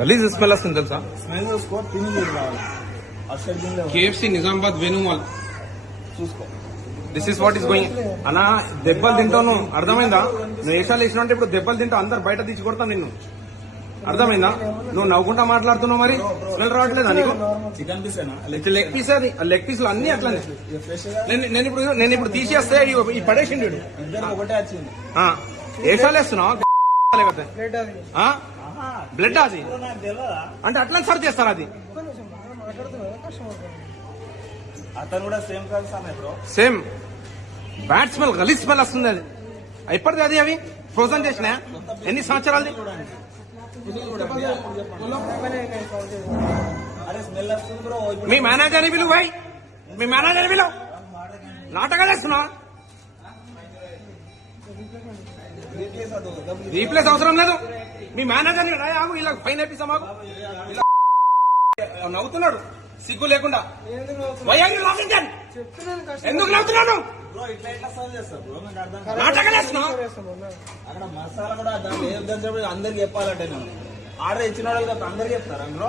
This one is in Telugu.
గలీజ్ స్మెల్ వస్తుంది తెలుసా. స్మెల్ చూసుకో, తిని KFC నిజామాబాద్ వేణుమాల్ చూసుకో. This is what is going. అన్నా దెబ్బలు తింటాను, అర్థమైందా? నువ్వు ఏషాలు వేసినా అంటే ఇప్పుడు దెబ్బలు తింటావు, అందరు బయట తీసి కొడతాను నిన్ను, అర్థమైందా? నువ్వు నవ్వుకుంటా మాట్లాడుతున్నావు, మరి స్మెల్ రావట్లేదా నీకు? చికెన్ పీస్ లెగ్ పీస్, అది లెగ్ పీసులు అన్ని అట్లానే. నేను ఇప్పుడు తీసేస్తే ఈ పడేసిండు ఒకటే వచ్చింది. ఏషాలు వేస్తున్నావు, బ్లడ్ అది అంటే అట్లా సర్వ్ చేస్తారు. అది అతను కూడా same bro, same bad smell, గలీజ్ స్మెల్ వస్తుంది. అది ఎప్పటిది అది? అవి ఫ్రోజన్ చేసినా ఎన్ని సంవత్సరాలది? మీ మేనేజర్ని పిలువు భాయ్, మీ మేనేజర్ని పిలువు. నాటకాలు వేస్తున్నా, రీప్లేస్ అవసరం లేదు. మీ మేనేజర్ని రాయాము, ఇలా ఫైన్ వేపిస్తా. మాకు నవ్వుతున్నాడు సిగ్గు లేకుండా. ఎందుకు నవ్వుతున్నాను? నాటకాలు వేస్తున్నావు. అక్కడ మసాలా కూడా అందరికి చెప్పాలంటే, నేను ఆర్డర్ ఇచ్చిన వాళ్ళకి అందరికి చెప్తారా అందులో?